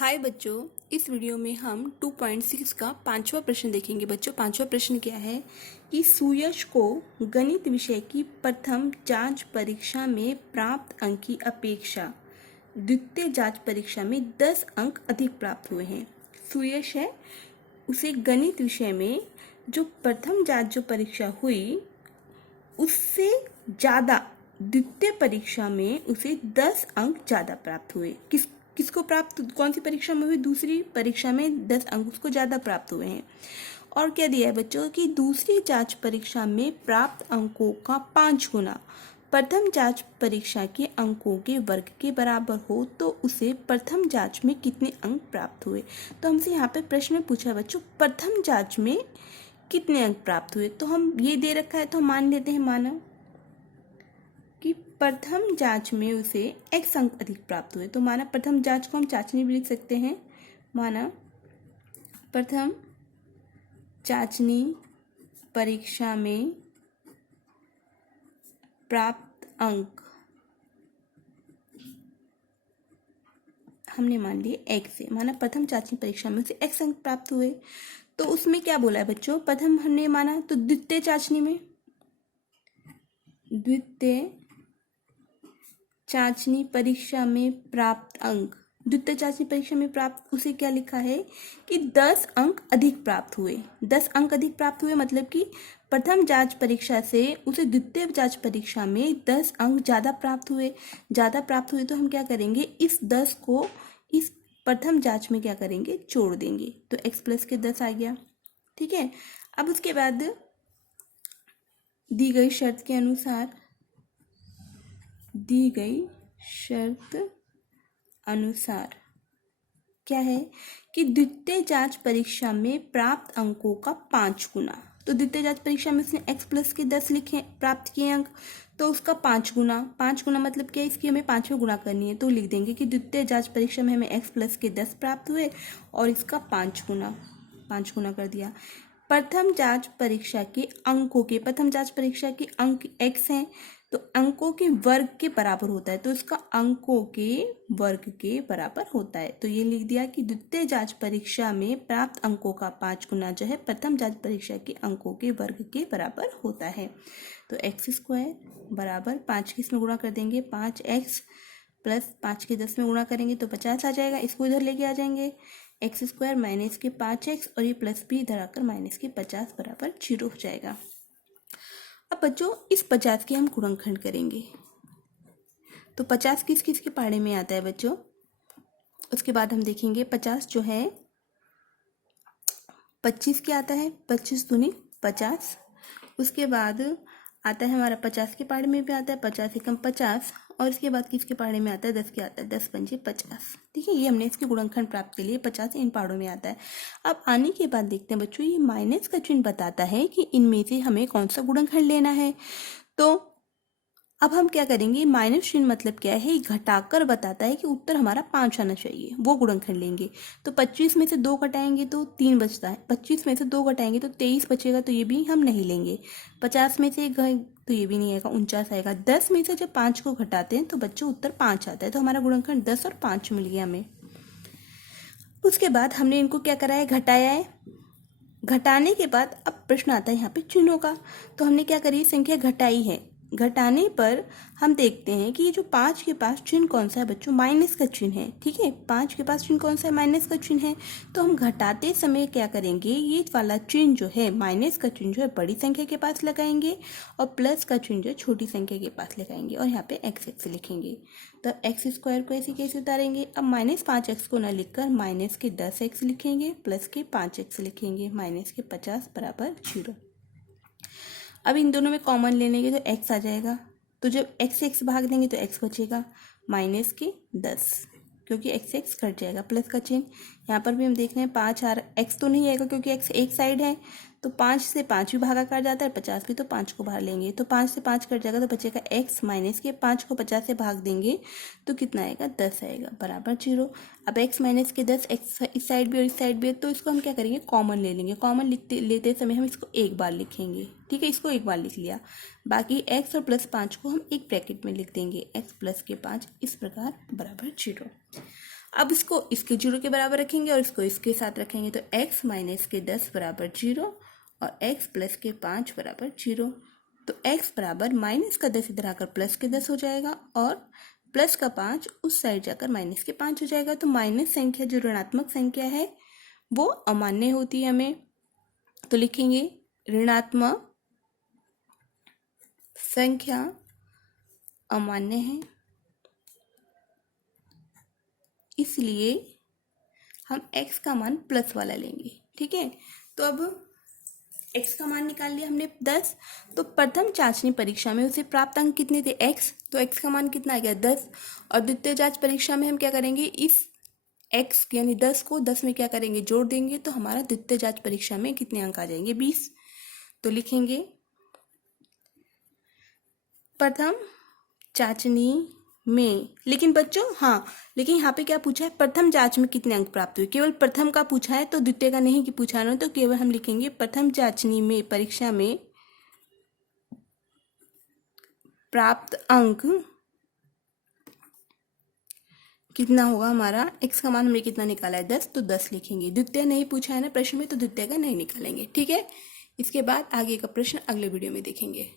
हाय बच्चों, इस वीडियो में हम 2.6 का पांचवा प्रश्न देखेंगे। बच्चों, पांचवा प्रश्न क्या है कि सुयश को गणित विषय की प्रथम जांच परीक्षा में प्राप्त अंक की अपेक्षा द्वितीय जांच परीक्षा में 10 अंक अधिक प्राप्त हुए हैं। सुयश है, उसे गणित विषय में जो प्रथम जांच परीक्षा हुई उससे ज़्यादा द्वितीय परीक्षा में उसे 10 अंक ज़्यादा प्राप्त हुए। किसको प्राप्त, कौन सी परीक्षा में हुई? दूसरी परीक्षा में 10 अंक उसको ज़्यादा प्राप्त हुए हैं। और क्या दिया है बच्चों कि दूसरी जांच परीक्षा में प्राप्त अंकों का 5 गुना प्रथम जांच परीक्षा के अंकों के वर्ग के बराबर हो तो उसे प्रथम जांच में कितने अंक प्राप्त हुए। तो हमसे यहाँ पे प्रश्न में पूछा बच्चों प्रथम जांच में कितने अंक प्राप्त हुए। तो हम ये दे रखा है तो हम मान लेते हैं, माना कि प्रथम जांच में उसे x अंक अधिक प्राप्त हुए। तो माना प्रथम जांच को हम चाचनी भी लिख सकते हैं। माना प्रथम चाचनी परीक्षा में प्राप्त अंक हमने मान लिए x से। माना प्रथम चाचनी परीक्षा में उसे x अंक प्राप्त हुए। तो उसमें क्या बोला है बच्चों, प्रथम हमने माना तो द्वितीय चाचनी में, द्वितीय चाचनी परीक्षा में प्राप्त अंक, द्वितीय चाचनी परीक्षा में प्राप्त उसे क्या लिखा है कि 10 अंक अधिक प्राप्त हुए। 10 अंक अधिक प्राप्त हुए मतलब कि प्रथम जांच परीक्षा से उसे द्वितीय जांच परीक्षा में 10 अंक ज़्यादा प्राप्त हुए। ज़्यादा प्राप्त हुए तो हम क्या करेंगे, इस 10 को इस प्रथम जांच में क्या करेंगे, जोड़ देंगे। तो x प्लस के 10 आ गया। ठीक है। अब उसके बाद दी गई शर्त के अनुसार, दी गई शर्त अनुसार क्या है कि द्वितीय जांच परीक्षा में प्राप्त अंकों का 5 गुना। तो द्वितीय जांच परीक्षा में उसने x प्लस के 10 लिखे, प्राप्त किए अंक, तो उसका 5 गुना। 5 गुना मतलब क्या, इसकी हमें 5 में गुणा करनी है। तो लिख देंगे कि द्वितीय जांच परीक्षा में हमें x प्लस के 10 प्राप्त हुए और इसका 5 गुना कर दिया। प्रथम जांच परीक्षा के अंकों के, प्रथम जांच परीक्षा के अंक x हैं तो अंकों के वर्ग के बराबर होता है, तो इसका अंकों के वर्ग के बराबर होता है। तो ये लिख दिया कि द्वितीय जांच परीक्षा में प्राप्त अंकों का 5 गुना जो है प्रथम जांच परीक्षा के अंकों के वर्ग के बराबर होता है। तो x स्क्वायर बराबर 5 के इसमें गुणा कर देंगे, 5x प्लस 5 के 10 में गुणा करेंगे तो 50 आ जाएगा। इसको इधर लेके आ जाएंगे, एक्स स्क्वायर माइनस के 5x और ये प्लस भी इधर आकर माइनस के 50 बराबर 0 हो जाएगा। अब बच्चों इस 50 के हम गुणनखंड करेंगे। तो 50 किस किस के पहाड़े में आता है बच्चों, उसके बाद हम देखेंगे 50 जो है 25 के आता है, 25 दूनी 50। उसके बाद आता है हमारा 50 के पहाड़े में भी आता है, 50 एकम 50, और इसके बाद किसके पहाड़े में आता है, 10 के आता है, 10 पंजे 50। ठीक है, ये हमने इसके गुणनखंड प्राप्त के लिए 50 इन पहाड़ों में आता है। अब आने के बाद देखते हैं बच्चों, ये माइनस का चिन्ह बताता है कि इनमें से हमें कौन सा गुणनखंड लेना है। तो अब हम क्या करेंगे, माइनस चिन्ह मतलब क्या है, घटाकर बताता है कि उत्तर हमारा 5 आना चाहिए, वो गुणनखंड लेंगे। तो 25 में से 2 घटाएंगे तो 3 बचता है, 25 में से 2 घटाएंगे तो 23 बचेगा, तो ये भी हम नहीं लेंगे। 50 में से तो ये भी नहीं आएगा, 49 आएगा। 10 में से जब 5 को घटाते हैं तो बच्चों उत्तर 5 आता है। तो हमारा गुणनखंड 10 और 5 मिल गया हमें। उसके बाद हमने इनको क्या करा है, घटाया है। घटाने के बाद अब प्रश्न आता है यहाँ पे चिन्हों का। तो हमने क्या करी, संख्या घटाई है। घटाने पर हम देखते हैं कि ये जो 5 के पास चिन्ह कौन सा है बच्चों, माइनस का चिन्ह है। ठीक है, 5 के पास चिन्ह कौन सा है, माइनस का चिन्ह है। तो हम घटाते समय क्या करेंगे, ये वाला चिन्ह जो है, माइनस का चिन्ह जो है बड़ी संख्या के पास लगाएंगे और प्लस का चिन्ह जो है छोटी संख्या के पास लगाएंगे और यहाँ पे x लिखेंगे। तो एक्स स्क्वायर को ऐसे कैसे उतारेंगे, अब माइनस 5x को ना लिखकर माइनस के 10x लिखेंगे, प्लस के 5x लिखेंगे, माइनस के 50 बराबर 0। अब इन दोनों में कॉमन ले लेंगे तो x आ जाएगा। तो जब x से x भाग देंगे तो x बचेगा माइनस के 10, क्योंकि x से x कट जाएगा, प्लस का चिन्ह। यहाँ पर भी हम देख रहे हैं 5 आ रहा, x तो नहीं आएगा क्योंकि x एक साइड है, तो 5 से 5 भी भागा कर जाता है, 50 भी, तो 5 को बाहर लेंगे तो 5 से 5 कट जाएगा, तो बचेगा x माइनस के 5 को 50 से भाग देंगे तो कितना आएगा, 10 आएगा, बराबर 0। अब x माइनस के 10, x इस साइड भी और इस साइड भी है, तो इसको हम क्या करेंगे, कॉमन ले लेंगे। कॉमन लेते समय हम इसको एक बार लिखेंगे। ठीक है, इसको एक बार लिख लिया, बाकी x और प्लस 5 को हम एक ब्रैकेट में लिख देंगे, x प्लस के 5 इस प्रकार बराबर 0। अब इसको इसके 0 के बराबर रखेंगे और इसको इसके साथ रखेंगे, तो x माइनस के 10 बराबर 0 और x प्लस के 5 बराबर 0। तो x बराबर माइनस का 10 इधर आकर प्लस के 10 हो जाएगा और प्लस का 5 उस साइड जाकर माइनस के 5 हो जाएगा। तो माइनस संख्या जो ऋणात्मक संख्या है वो अमान्य होती है हमें, तो लिखेंगे ऋणात्मक संख्या अमान्य है, इसलिए हम x का मान प्लस वाला लेंगे। ठीक है, तो अब x का मान निकाल लिया हमने 10। तो प्रथम चाचनी परीक्षा में उसे प्राप्त अंक कितने थे x, तो x का मान कितना आ गया 10। और द्वितीय जांच परीक्षा में हम क्या करेंगे, इस x यानी 10 को 10 में क्या करेंगे, जोड़ देंगे, तो हमारा द्वितीय जांच परीक्षा में कितने अंक आ जाएंगे 20। तो लिखेंगे प्रथम चाचनी में, लेकिन बच्चों हाँ, लेकिन यहाँ पे क्या पूछा है, प्रथम जांच में कितने अंक प्राप्त हुए, केवल प्रथम का पूछा है, तो द्वितीय का नहीं कि पूछा ना, तो केवल हम लिखेंगे प्रथम चाचनी में परीक्षा में प्राप्त अंक कितना होगा हमारा, x का मान हमने कितना निकाला है 10, तो 10 लिखेंगे। द्वितीय नहीं पूछा है ना प्रश्न में, तो द्वितीय का नहीं निकालेंगे। ठीक है, इसके बाद आगे का प्रश्न अगले वीडियो में देखेंगे।